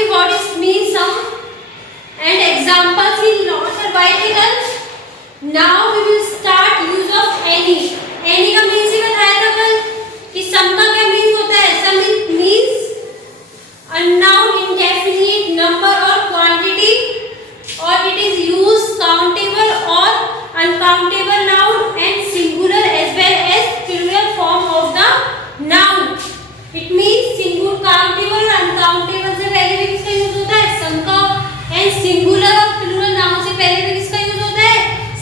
me what is means some and examples in motor bicycles. Now we will start use of any. Any का means he बताया था कल कि सम का क्या मीन्स होता है. सम means unknown indefinite number or quantity, or it is used countable or uncountable noun and singular as well as plural form of the noun. It means singular, countable और uncountable से पहले भी किसका यूज होता है? सम का. एंड सिंगुलर और प्लूरल नाउन से पहले भी किसका यूज होता है?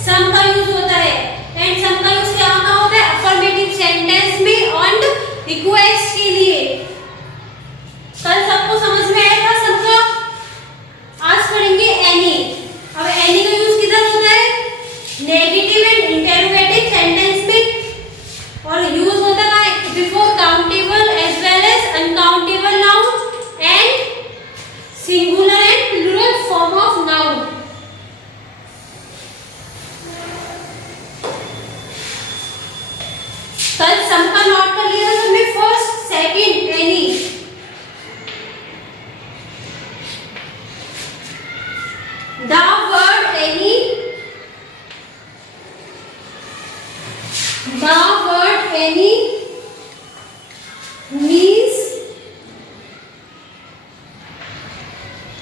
सम का यूज होता है. एंड सम का यूज क्या होता है? अफर्मेटिव सेंटेंस में एंड रिक्वेस्ट के लिए. कल सबको समझ में आया था सबका. आज पढ़ेंगे एनी. अब एनी का यूज किधर होता है? नेगेटिव एंड इंटरोगेटिव सेंटेंस में. और यूज होता है before countable as well as uncountable noun and singular and plural form of noun. कल सम का नोट कर लिया हमने. First, second, any. The word any, the word any means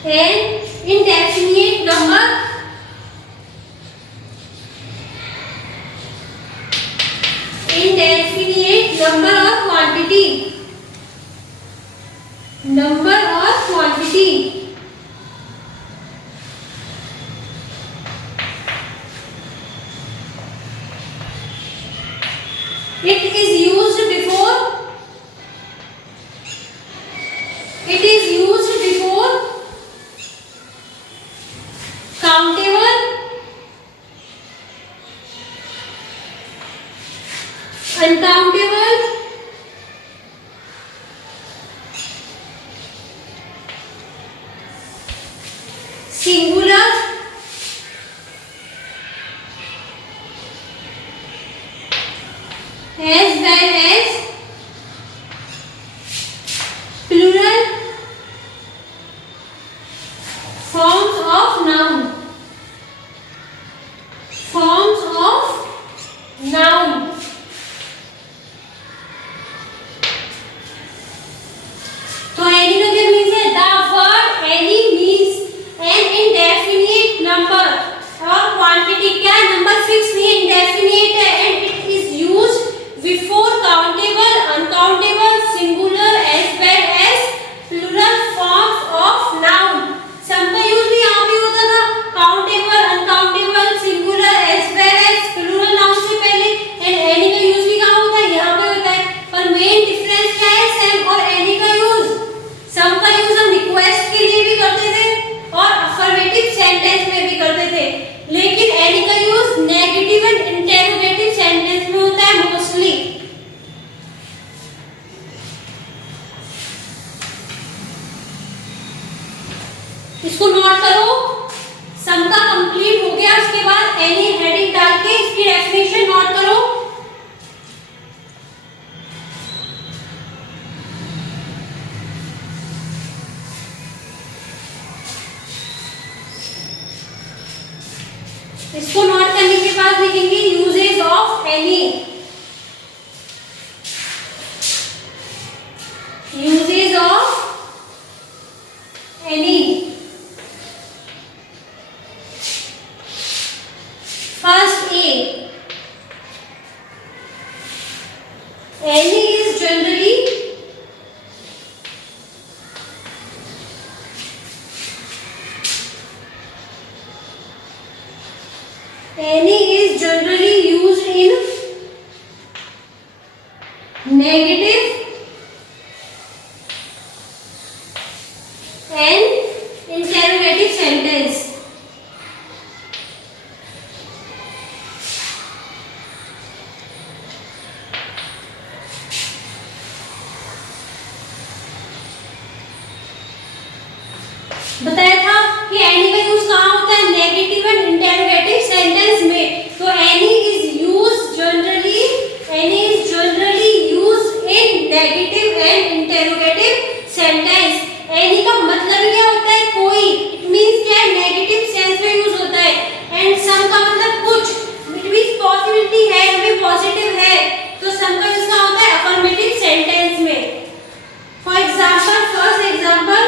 an indefinite number, indefinite number or quantity, number or quantity. It is used before, it is used before countable, uncountable, singular, as well as plural forms of noun, forms of noun. तो any का क्या means है? The word any means an indefinite number or quantity. क्या number fix नहीं, indefinite है. And it is used before countable, uncountable, singular as well as plural forms of noun. सम का यूज भी यहाँ पे होता था. countable, uncountable, singular as well as plural noun से पहले. एंड एनी का यूज भी कहाँ होता है? यहाँ पे होता है. पर मेन डिफरेंस क्या है सम और एनी का यूज? सम का यूज हम रिक्वेस्ट के लिए भी करते थे और अफर्मेटिव सेंटेंस में भी करते थे. लेकिन एनी का use negative and interrogative sentence में होता है मोस्टली. इसको नोट करो. सम का कंप्लीट हो गया. उसके बाद एनी हेडिंग डाल के इसकी डेफिनेशन नोट करो. इसको नोट करने के बाद लिखेंगे usages of any. Usages of any. First A. Any is generally any is generally used in negative and interrogative sentence. बताया था कि एनी का यूज कहाँ होता है? नेगेटिव एंड इंटरोगेटिव सेंटेंस में. तो any is used generally, any is generally used in positive है तो सम का यूज कहाँ होता है? अफर्मेटिव सेंटेंस में। For example, first example,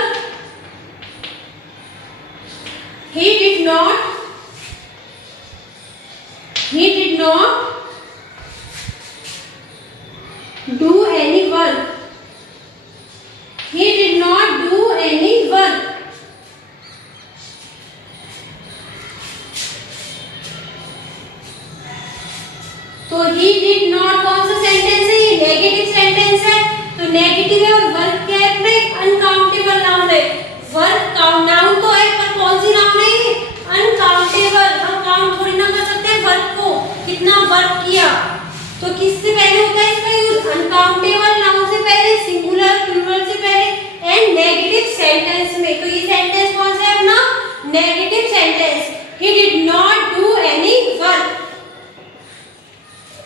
he did not do any work. He did not do any work. तो he did not कौन सा सेंटेंस है? ये नेगेटिव सेंटेंस है। तो नेगेटिव है और वर्क क्या है? अपने अनकाउंटेबल नाउन है। वर्क नाउन तो है पर कौन सी नाउन है? ये अनकाउंटेबल। हम काउंट थोड़ी ना कर सकते हैं वर्क को, कितना वर्क किया। तो किससे पहले होता है इसका यूज? अनकाउंटेबल नाउन से पहले, सिंगुलर प्लूरल से पहले एंड नेगेटिव सेंटेंस में। तो ये सेंटेंस कौन सा है अपना? Negative sentence. he did not do any work.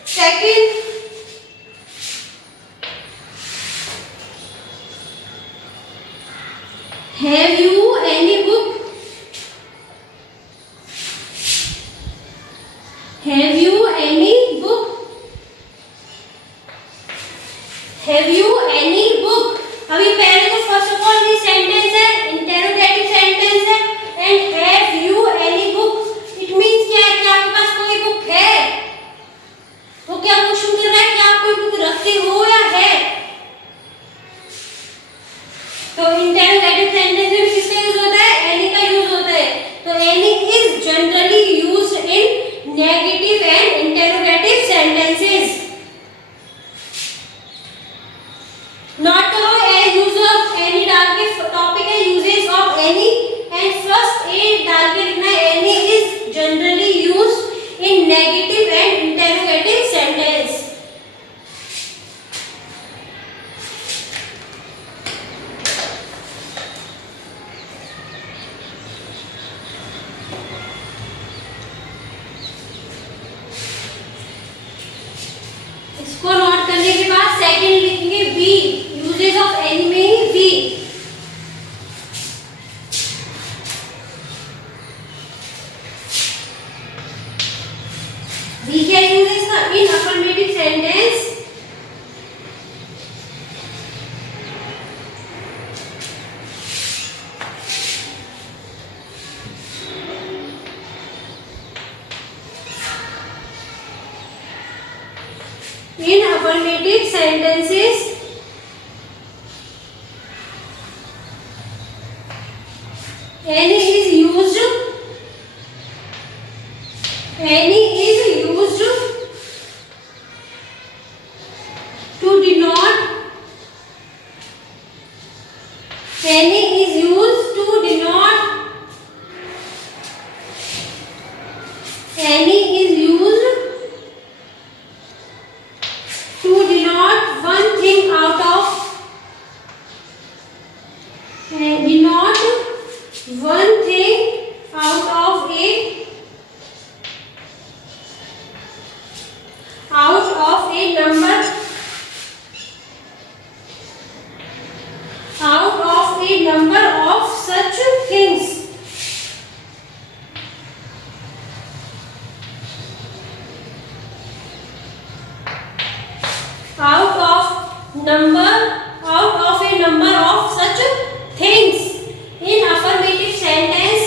Second, have you any book? Have you any book? Have you any book? अभी पहले तो फर्स्ट ऑफ ऑल ये सेंटेंस है, इंटेरोगेटिव सेंटेंस है and have you any book it means क्या है कि आपके पास कोई बुक है। वो क्या क्वेश्चन कर रहा है कि आप कोई बुक रखते हो या है। तो इंटेरोगेटिव सेंटेंस में किसका यूज होता है? एनी का यूज होता है। तो any is generally used in negative and interrogative sentences. Note करो यूज ऑफ एनी डाल के टॉपिक है uses of any and first A डाल के लिखना है any is generally used in negative and interrogative sentence. इसको नोट करने के बाद सेकंड लिखेंगे बी, यूजेस ऑफ एनी में बी। बी क्या यूज है इसका? In affirmative sentence in affirmative sentences any is used to denote any is used to denote any is used to denote one thing out of denote one thing out of a number out of a number of such things. Out of a number of such things. In affirmative sentence,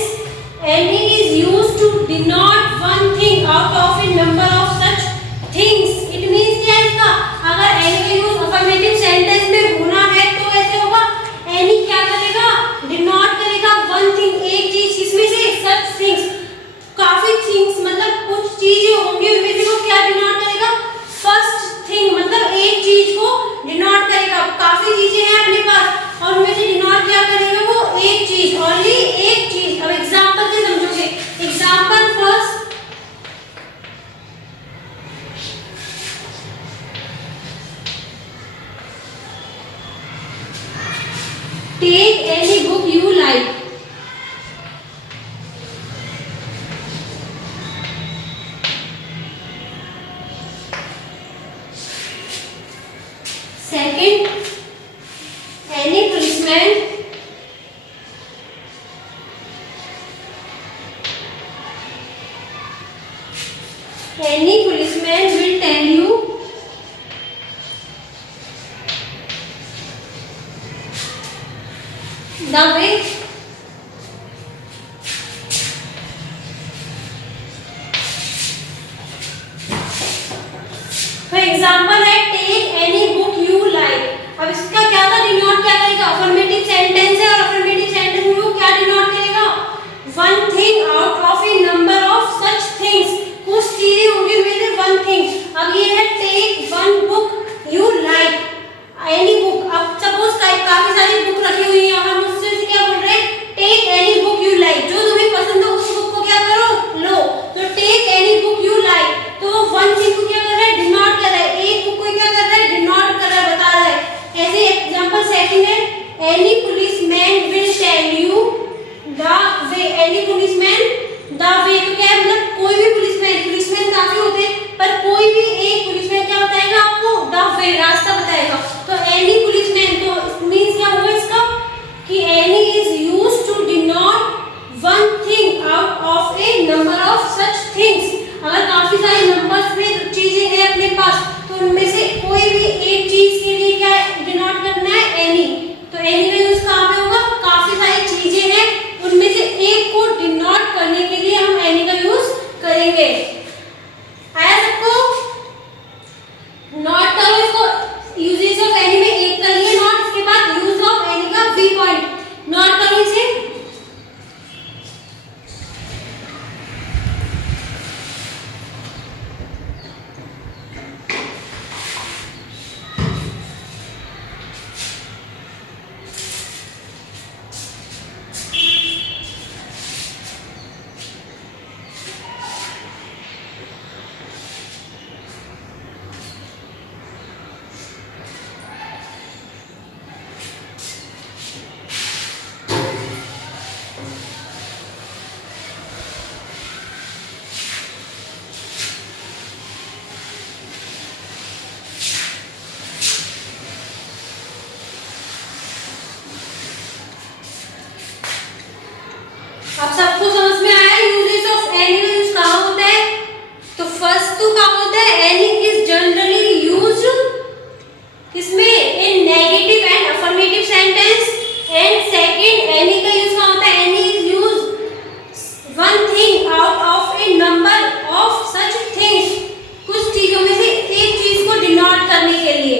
any is used to denote one thing out of a number of such things. It means क्या है इसका? अगर any का use affirmative sentence में होना है तो ऐसे होगा any क्या करेगा? denote करेगा one thing, एक चीज, इसमें से such things, काफी things मतलब कुछ चीजें होंगी उनमें से वो क्या denote करेगा? first thing मतलब एक चीज को डिनोट करेगा। काफी चीजें हैं अपने पास और उनमें से denote Any policeman will tell you the way. For example है take any book you like. अब इसका क्या था, डिनोट क्या करेगा, अफर्मेटिव सेंटेंस है और अफर्मेटिव सेंटेंस में वो क्या डिनोट करेगा, one thing out of a number of such things, कुछ चीजें होंगी उनमें से वन थिंग। अब ये है take one book you like, any book. अब सपोज काफी सारी बुक रखी हुई है, हम उससे क्या बोल रहे हैं, take any book you like, जो तुम्हें पसंद हो उस बुक को क्या करो, लो। तो take any book you like, तो वो वन थिंग को क्या कर रहा है, डिनोट कर रहा है, एक बुक को क्या कर रहा है, डिनोट कर रहा है, बता रहा है। ऐसे एग्जांपल सेकंड है, any policeman will tell you the way, any policeman the way, तो क्या है, मतलब कोई भी पुलिसमैन काफी होते हैं, पर कोई भी एक पुलिसमैन क्या बताएगा आपको, द वे, रास्ता बताएगा। तो एनी पुलिसमैन, तो मींस क्या हुआ इसका, कि any is used to denote one thing out of a number of such things. अगर काफी सारे नंबर्स में चीजें हैं अपने पास, तो उनमें से कोई भी एक चीज के लिए क्या डिनोट करना है, एनी। तो एनी का यूज कहाँ पे होगा, काफी सारी चीजें हैं उनमें से एक को डिनोट करने के लिए हम एनी का यूज करेंगे। आया सबको, नोट करो इसको, यूजेस ऑफ एनी में एक कर लिए नोट, इसके बाद यूज ऑफ एनी का बी पॉइंट नोट करो इसे। अब सबको समझ में आया यूजेस ऑफ एनी का यूज कहाँ होता है। तो फर्स्ट तो कहाँ होता है, एनी इज जनरली यूज्ड किसमें, in negative and affirmative sentence. And second, any का यूज कहाँ होता है, any is used one thing out of a number of such things, कुछ चीजों में से एक चीज को डिनोट करने के लिए।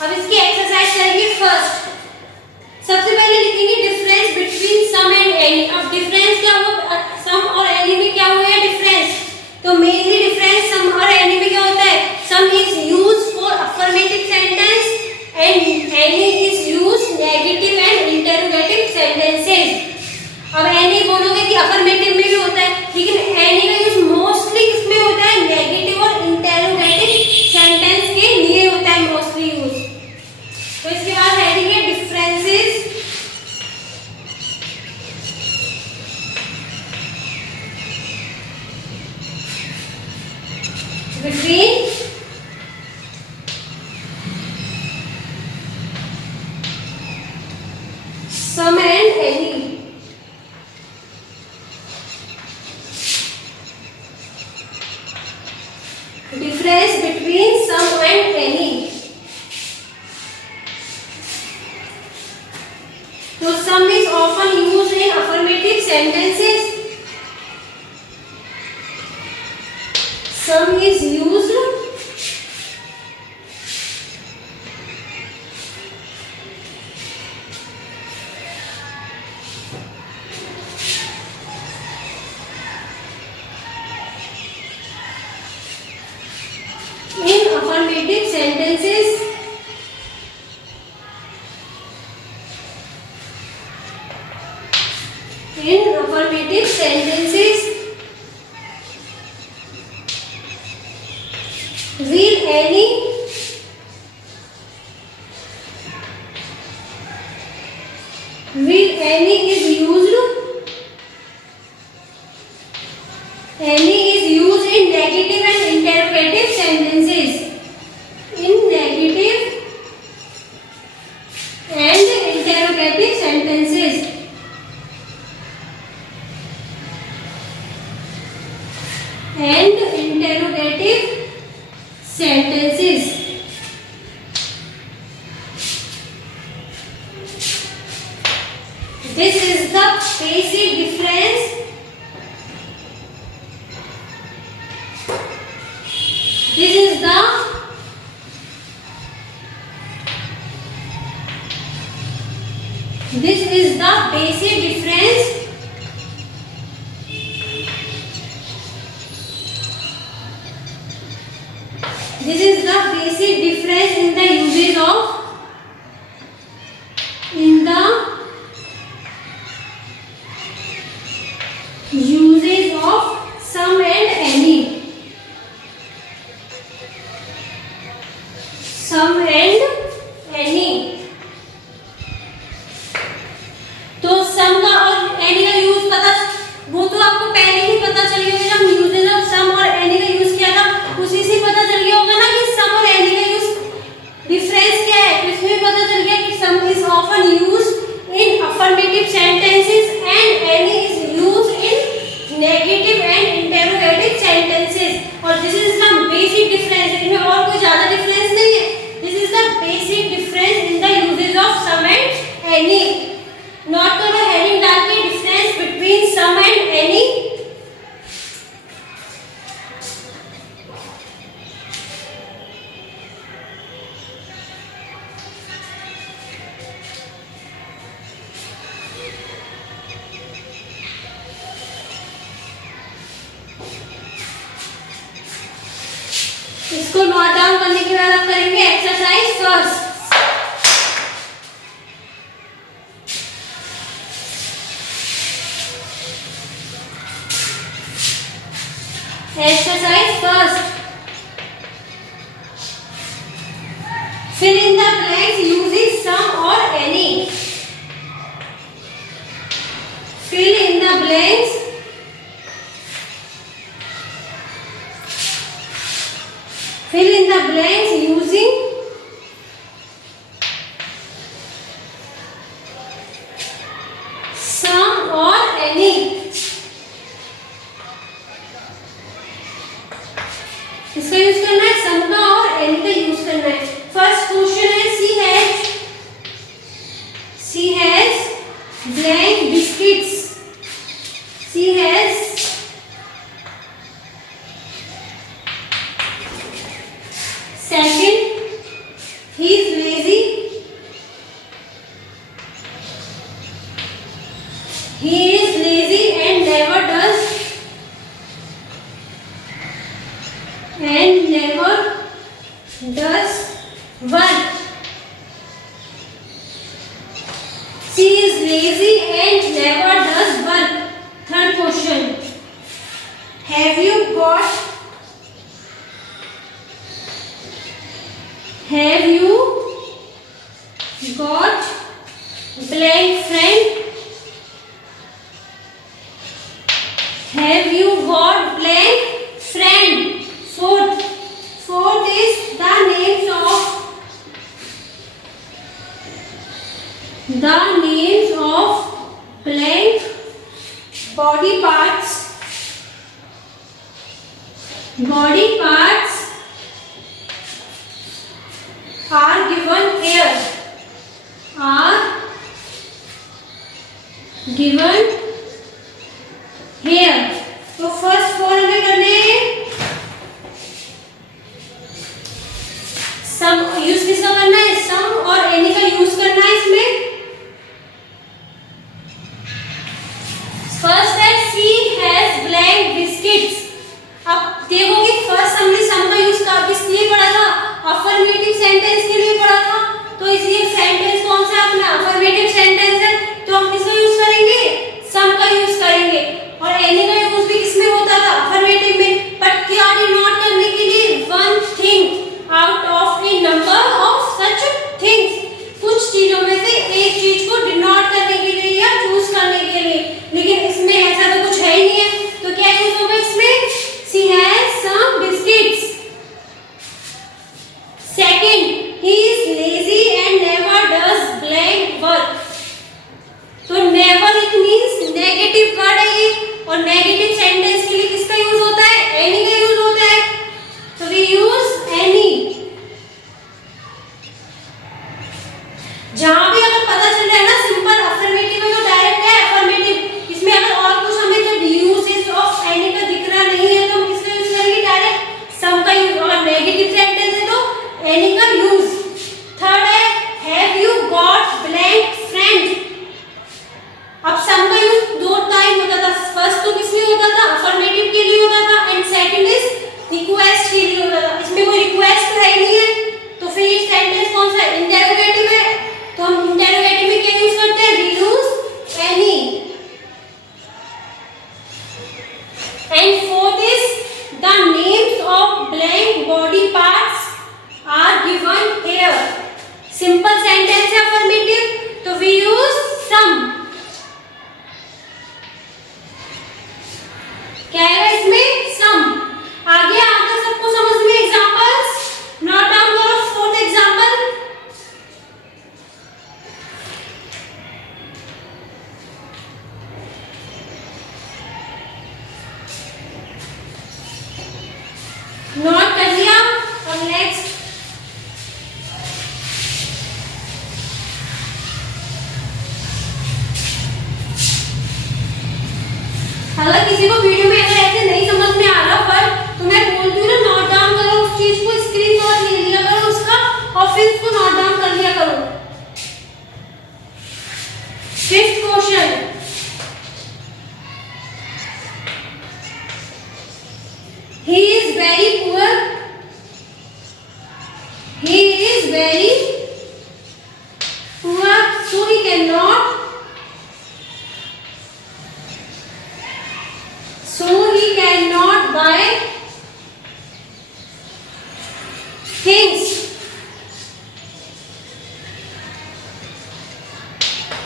अब इसकी एक्सरसाइज करेंगे। फर्स्ट सबसे पहले लिखेंगे difference between some and any. अब डिफरेंस क्या हुआ, सम और एनी में क्या हुआ है डिफरेंस, तो मेनली डिफरेंस सम और एनी में क्या होता है, सम is used for affirmative sentence and any is used negative and interrogative sentences. अब एनी बोलोगे कि अफर्मेटिव में भी होता है, लेकिन एनी का यूज मोस्टली किसमें होता है, नेगेटिव और इंटरोगेटिव सेंटेंस के लिए होता है मोस्टली यूज। तो इसके बाद हेडिंग है differences between some and any। Difference between some and any। तो some is often used in affirmative sentences। Some is used in affirmative sentences। In affirmative sentences, will any is used, any is used in negative and interrogative sentences। In negative and interrogative sentences। And interrogative sentences. This is the basic difference. This is the basic difference. This is the basic difference in the uses of some and any. Some and any. तो सम का और एनी का यूज पता, वो तो आपको पहले ही पता चल गया जब यूजेज ऑफ सम और एनी का यूज किया था, उसी से पता चल गया होगा ना कि सम और एनी का यूज डिफरेंस क्या है। तो इसमें पता चल गया कि some is often used in affirmative sentences and any is used in negative and interrogative sentences. और this is the basic difference, इसमें और कोई ज्यादा डिफरेंस नहीं है। This is the basic difference in the usages of some and any. Note करो heading डाल के, difference between some and any. इसको नोट डाउन करने के बाद आप करेंगे exercise first. Exercise first. Fill in the blanks using some or any. Fill in the blanks. Fill in the blanks using some or any. इसका यूज करना है, सम का और एनी का यूज करना है। फर्स्ट क्वेश्चन है she has blank biscuits. She has second, he is lazy. He is lazy and never does work. She is lazy and never does work. Third question. Have you got blank friend? Have you got blank friend? Fourth is the names of blank body parts are given here. तो फर्स्ट 4 हमें करने हैं। सम यूज किसका करना है? सम और एनी का यूज करना है इसमें। फर्स्ट है सी हैज ब्लैंक बिस्किट्स। अब देखो कि फर्स्ट हमने सम का यूज किस लिए पढ़ा था? अफर्मेटिव सेंटेंस के लिए पढ़ा था। तो इसलिए सेंटेंस कौन सा अपना अफर्मेटिव सेंटेंस है, तो हम किसका यूज करेंगे? नोट कर लिया। और नेक्स्ट अगर किसी को वीडियो में अगर ऐसे नहीं समझ में आ रहा पर तो मैं बोलती हूँ ना, नोट डाउन करो उस चीज को, स्क्रीनशॉट ले लिया करो उसका और फिर उसको नोट डाउन कर लिया करो। Fifth question, he is very poor, he is very poor so he cannot buy things,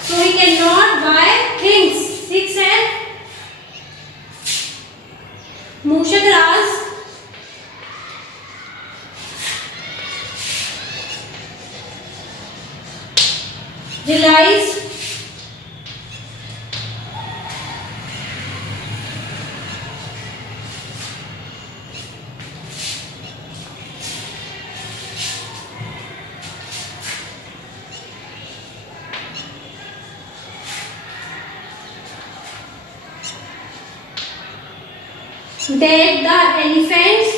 so he cannot buy things। Six है मूषक राज, realize that the elephants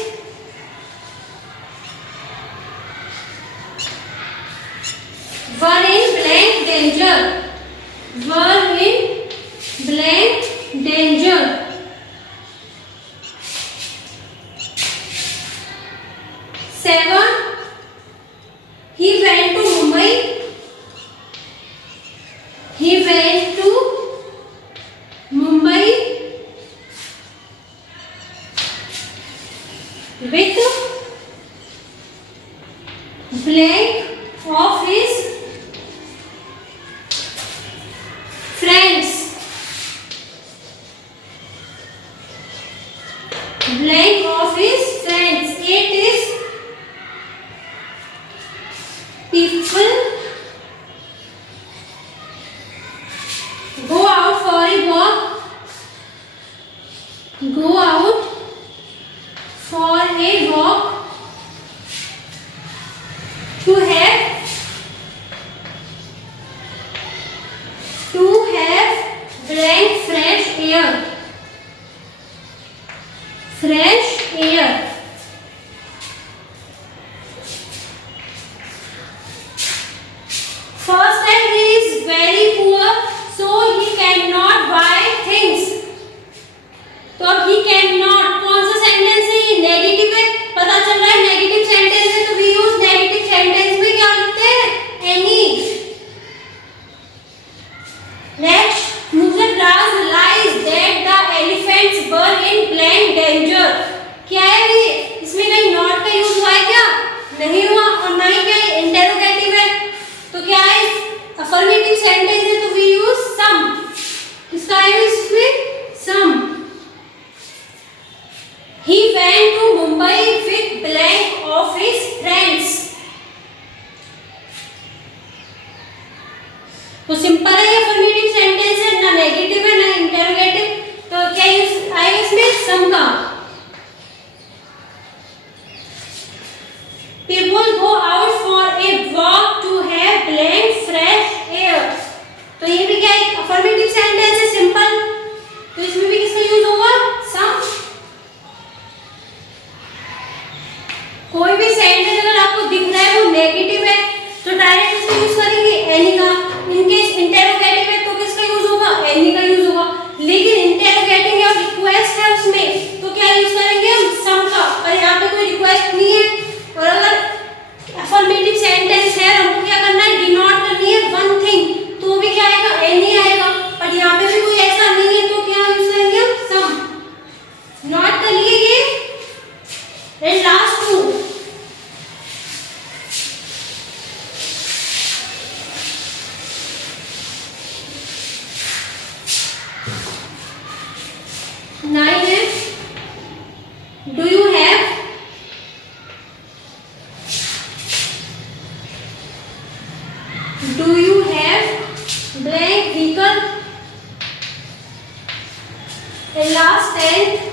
were in blank danger, were in blank danger। Seven, he went to Mumbai, he went to Mumbai with blank of his friends, blank of his friends। Eight is people go out for a walk, go out for a walk to have blank fresh air, fresh air। First that he is very poor so he cannot buy things। तो अब he cannot कौन सा सेंटेंस है, ये नेगेटिव है, पता चल रहा है नेगेटिव सेंटेंस है, तो वी यूज नेगेटिव सेंटेंस में क्या लिखते हैं, एनी। नेक्स्ट, मूषक राज realized that the elephants were in blank danger। क्या है ये, इसमें कहीं नॉट का यूज हुआ है क्या, नहीं हुआ, और ना ही क्या है इंटेरोगेटिव है, तो क्या है अफर्मेटिव सेंटेंस है, तो वी यूज सम। किसका है इसमें, सम। He went to Mumbai with blank of his friends। तो सिंपल है, ये अफर्मेटिव सेंटेंस है, ना नेगेटिव है ना इंटरोगेटिव, तो क्या यूज आएगा इसमें, सम का। People go out for a walk to have blank fresh air। तो ये भी क्या है, अफर्मेटिव सेंटेंस है, सिंपल, तो इसमें भी किसका यूज होगा, सम। कोई भी सेंटेंस अगर आपको दिख रहा है वो नेगेटिव है तो डायरेक्ट इसका यूज करेंगे एनी का। इनकेस इंटेरोगेटिव है तो किसका यूज होगा, एनी का यूज होगा। लेकिन इंटेरोगेटिव या रिक्वेस्ट है उसमें तो क्या यूज करेंगे हम, सम का। और यहाँ पे कोई रिक्वेस्ट नहीं है, और अगर अफर्मेटिव सेंटेंस है हमको क्या करना है, डिनोट करनी है वन थिंग, तो भी क्या आएगा, एनी आएगा। पर यहाँ पे भी कोई ऐसा नहीं है तो क्या यूज करेंगे हम, सम। नोट कर लिए ये। एंड लास्ट टू, नाइन है, do you have, do you have blank vehicle. And last 10,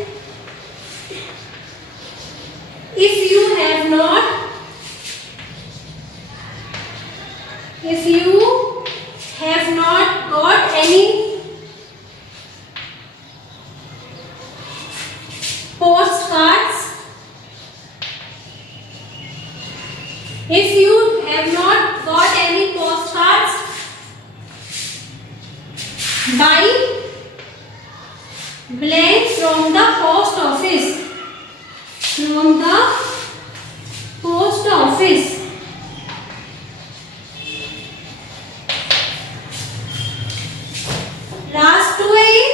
If you have not got any postcards, buy blank from the post office. From the post office. Last two है ये।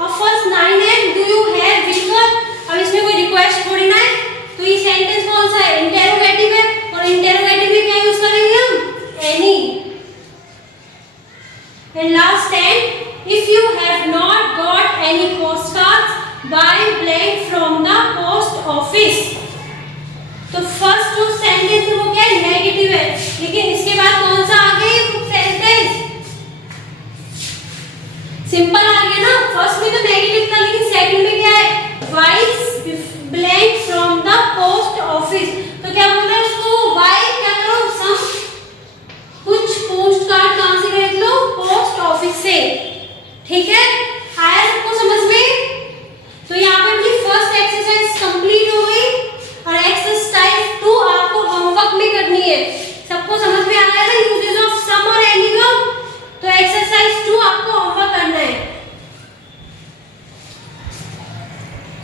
और फर्स्ट 9 है, do you have vehicle. अब इसमें कोई रिक्वेस्ट थोड़ी ना है, तो ये सेंटेंस कौन सा है, इंटेरोगेटिव है, और इंटेरोगेटिव में क्या यूज करेंगे हम, any. And last 10, if you have not got any postcards, buy blank from the post office. तो फर्स्ट